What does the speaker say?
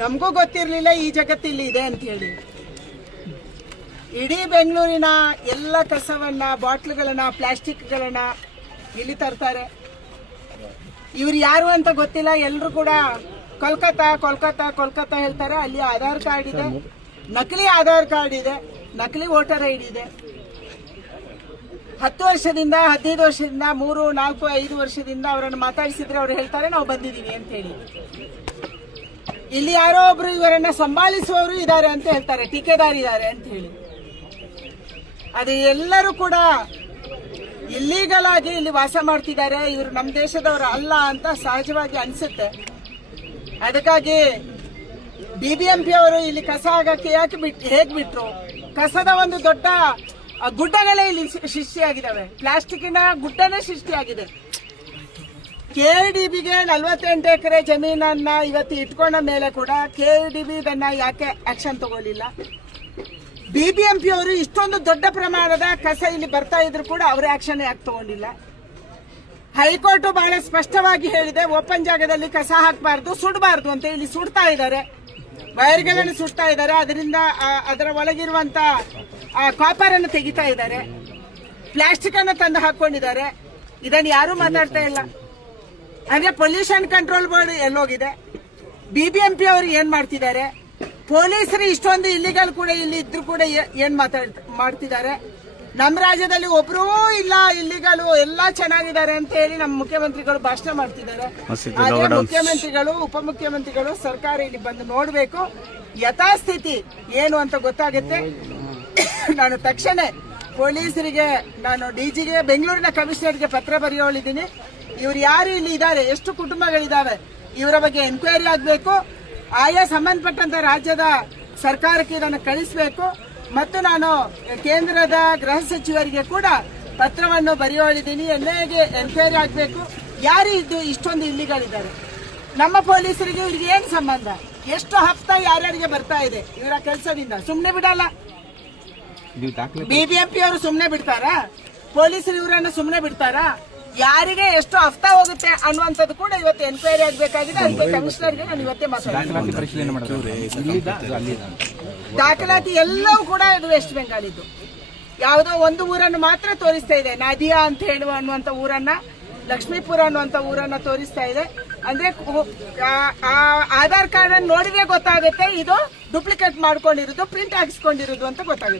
ನಮಗೂ ಗೊತ್ತಿರಲಿಲ್ಲ, ಈ ಜಗತ್ತಿಲ್ಲಿ ಇದೆ ಅಂತ ಹೇಳಿ. ಇಡೀ ಬೆಂಗಳೂರಿನ ಎಲ್ಲ ಕಸವನ್ನ, ಬಾಟ್ಲುಗಳನ್ನ, ಪ್ಲಾಸ್ಟಿಕ್ಗಳನ್ನ ಇಲ್ಲಿ ತರ್ತಾರೆ. ಇವ್ರು ಯಾರು ಅಂತ ಗೊತ್ತಿಲ್ಲ ಎಲ್ಲರೂ ಕೂಡ ಕೋಲ್ಕತ್ತಾ ಕೋಲ್ಕತ್ತಾ ಕೋಲ್ಕತ್ತಾ ಹೇಳ್ತಾರೆ. ಅಲ್ಲಿ ಆಧಾರ್ ಕಾರ್ಡ್ ಇದೆ. ನಕಲಿ ಆಧಾರ್ ಕಾರ್ಡ್ ಇದೆ. ನಕಲಿ ವೋಟರ್ ಐಡಿ ಇದೆ. ಹತ್ತು ವರ್ಷದಿಂದ, ಹದಿನೈದು ವರ್ಷದಿಂದ, ಮೂರು, ನಾಲ್ಕು, ಐದು ವರ್ಷದಿಂದ ಅವರನ್ನು ಮಾತಾಡಿಸಿದ್ರೆ ಅವ್ರು ಹೇಳ್ತಾರೆ, ನಾವು ಬಂದಿದ್ದೀವಿ ಅಂತ ಹೇಳಿ. ಇಲ್ಲಿ ಯಾರೋ ಒಬ್ರು ಇವರನ್ನ ಸಂಭಾಲಿಸುವವರು ಇದ್ದಾರೆ ಅಂತ ಹೇಳ್ತಾರೆ, ಟೀಕೆದಾರ್ ಇದ್ದಾರೆ ಅಂತ ಹೇಳಿ. ಅದೇ ಎಲ್ಲರೂ ಕೂಡ ಇಲ್ಲೀಗಲ್ ಆಗಿ ಇಲ್ಲಿ ವಾಸ ಮಾಡ್ತಿದ್ದಾರೆ, ಇವರು ನಮ್ಮ ದೇಶದವರು ಅಲ್ಲ ಅಂತ ಸಹಜವಾಗಿ ಅನ್ಸುತ್ತೆ. ಅದಕ್ಕಾಗಿ ಬಿಬಿಎಂಪಿ ಅವರು ಇಲ್ಲಿ ಕಸ ಆಗಕ್ಕೆ ಯಾಕೆ ಬಿಟ್, ಹೇಗ್ ಬಿಟ್ರು? ಕಸದ ಒಂದು ದೊಡ್ಡ ಗುಡ್ಡಗಳೇ ಇಲ್ಲಿ ಸೃಷ್ಟಿಯಾಗಿದ್ದಾವೆ ಪ್ಲಾಸ್ಟಿಕ್ನ ಗುಡ್ಡನೇ ಸೃಷ್ಟಿಯಾಗಿದೆ ಕೆ ಡಿ ಬಿಗೆ ನಲ್ವತ್ತೆಂಟು ಎಕರೆ ಜಮೀನನ್ನ ಇವತ್ತು ಇಟ್ಕೊಂಡ ಮೇಲೆ ಕೂಡ ಕೆ ಡಿ ಬಿ ಇದನ್ನ ಯಾಕೆ ಆಕ್ಷನ್ ತಗೊಳ್ಳಿಲ್ಲ? ಬಿಬಿಎಂಪಿ ಅವರು ಇಷ್ಟೊಂದು ದೊಡ್ಡ ಪ್ರಮಾಣದ ಕಸ ಇಲ್ಲಿ ಬರ್ತಾ ಇದ್ರು ಕೂಡ ಅವರೇ ಆಕ್ಷನ್ ಯಾಕೆ ತಗೊಂಡಿಲ್ಲ? ಹೈಕೋರ್ಟ್ ಬಹಳ ಸ್ಪಷ್ಟವಾಗಿ ಹೇಳಿದೆ, ಓಪನ್ ಜಾಗದಲ್ಲಿ ಕಸ ಹಾಕಬಾರ್ದು, ಸುಡಬಾರ್ದು ಅಂತ ಇಲ್ಲಿ ಸುಡ್ತಾ ಇದ್ದಾರೆ. ವೈರ್ಗಳನ್ನು ಸುಡ್ತಾ ಇದ್ದಾರೆ. ಅದರಿಂದ ಅದರ ಒಳಗಿರುವಂತ ಕಾಪರ್ ಅನ್ನು ತೆಗಿತಾ ಇದ್ದಾರೆ. ಪ್ಲಾಸ್ಟಿಕ್ ಅನ್ನು ತಂದು ಹಾಕೊಂಡಿದ್ದಾರೆ. ಇದನ್ನು ಯಾರು ಮಾತಾಡ್ತಾ ಇಲ್ಲ. ಅಂದ್ರೆ ಪೊಲ್ಯೂಷನ್ ಕಂಟ್ರೋಲ್ ಬೋರ್ಡ್ ಎಲ್ಲೋಗಿದೆ. ಬಿಬಿಎಂಪಿ ಅವರು ಏನ್ ಮಾಡ್ತಿದ್ದಾರೆ? ಪೊಲೀಸರು ಇಷ್ಟೊಂದು ಇಲ್ಲಿಗಳು ಕೂಡ ಇಲ್ಲಿ ಇದ್ರು ಕೂಡ ಏನ್ ಮಾತಾಡ್ ಮಾಡ್ತಿದ್ದಾರೆ. ನಮ್ಮ ರಾಜ್ಯದಲ್ಲಿ ಒಬ್ರೂ ಇಲ್ಲ ಇಲ್ಲಿಗಳು ಎಲ್ಲಾ ಚೆನ್ನಾಗಿದ್ದಾರೆ ಅಂತ ಹೇಳಿ ನಮ್ಮ ಮುಖ್ಯಮಂತ್ರಿಗಳು ಭಾಷಣ ಮಾಡ್ತಿದ್ದಾರೆ. ಆದ್ರೆ ಮುಖ್ಯಮಂತ್ರಿಗಳು ಉಪಮುಖ್ಯಮಂತ್ರಿಗಳು ಸರ್ಕಾರ ಇಲ್ಲಿ ಬಂದು ನೋಡ್ಬೇಕು. ಯಥಾಸ್ಥಿತಿ ಏನು ಅಂತ ಗೊತ್ತಾಗುತ್ತೆ? ನಾನು ತಕ್ಷಣ ಪೊಲೀಸರಿಗೆ, ನಾನು ಡಿಜಿಗೆ, ಬೆಂಗಳೂರಿನ ಕಮಿಷನರ್ಗೆ ಪತ್ರ ಬರೆಯೋಳಿದ್ದೀನಿ. ಇವ್ರು ಯಾರು ಇಲ್ಲಿ ಇದ್ದಾರೆ? ಎಷ್ಟು ಕುಟುಂಬಗಳಿದ್ದಾವೆ ಇವರ ಬಗ್ಗೆ ಎನ್ಕ್ವೈರಿ ಆಗಬೇಕು. ಆಯಾ ಸಂಬಂಧಪಟ್ಟಂತ ರಾಜ್ಯದ ಸರ್ಕಾರಕ್ಕೆ ಇದನ್ನು ಕಳಿಸಬೇಕು. ಮತ್ತು ನಾನು ಕೇಂದ್ರದ ಗೃಹ ಸಚಿವರಿಗೆ ಕೂಡ ಪತ್ರವನ್ನು ಬರೆಯೋಳಿದ್ದೀನಿ. ಎನ್ಐಗೆ ಎನ್ಕ್ವೈರಿ ಆಗಬೇಕು. ಯಾರು ಇದು ಇಷ್ಟೊಂದು ಇಲ್ಲಿಗಳಿದ್ದಾರೆ? ನಮ್ಮ ಪೊಲೀಸರಿಗೆ ಇವ್ರಿಗೆ ಏನು ಸಂಬಂಧ? ಎಷ್ಟು ಹಫ್ತಾ ಯಾರ್ಯಾರಿಗೆ ಬರ್ತಾ ಇದೆ? ಇವರ ಕೆಲಸದಿಂದ. ಸುಮ್ಮನೆ ಬಿಡಲ್ಲ. ಬಿಬಿಎಂಪಿ ಅವರು ಸುಮ್ಮನೆ ಬಿಡ್ತಾರಾ? ಪೊಲೀಸರು ಇವರನ್ನ ಸುಮ್ಮನೆ ಬಿಡ್ತಾರಾ? ಯಾರಿಗೆ ಎಷ್ಟು ಹಫ್ತಾ ಹೋಗುತ್ತೆ ಅನ್ನುವಂಥದ್ದು ಕೂಡ ಇವತ್ತು ಎನ್ಕ್ವೈರಿ ಆಗಬೇಕಾಗಿದೆ. ಅದಕ್ಕೆ ಕಮಿಷನರ್ಗೆ ನಾನು ಇವತ್ತೇ ಮಾತಾಡ್ತೀನಿ. ದಾಖಲಾತಿ ಎಲ್ಲವೂ ಕೂಡ ಇದು ವೆಸ್ಟ್ ಬೆಂಗಾಲ್ ಇದ್ದು ಯಾವುದೋ ಒಂದು ಊರನ್ನು ಮಾತ್ರ ತೋರಿಸ್ತಾ ಇದೆ. ನದಿಯಾ ಅಂತ ಹೇಳುವ ಅನ್ನುವಂಥ ಊರನ್ನ ಲಕ್ಷ್ಮೀಪುರ ಅನ್ನುವಂಥ ಊರನ್ನ ತೋರಿಸ್ತಾ ಇದೆ. ಅಂದ್ರೆ ಆ- ಆ ಆಧಾರ್ ಕಾರ್ಡ್ ಅನ್ನು ನೋಡಿದ್ರೆ ಗೊತ್ತಾಗುತ್ತೆ. ಇದು ಡೂಪ್ಲಿಕೇಟ್ ಮಾಡ್ಕೊಂಡಿರೋದು ಪ್ರಿಂಟ್ ಹಾಕಿಸ್ಕೊಂಡಿರೋದು ಅಂತ ಗೊತ್ತಾಗುತ್ತೆ.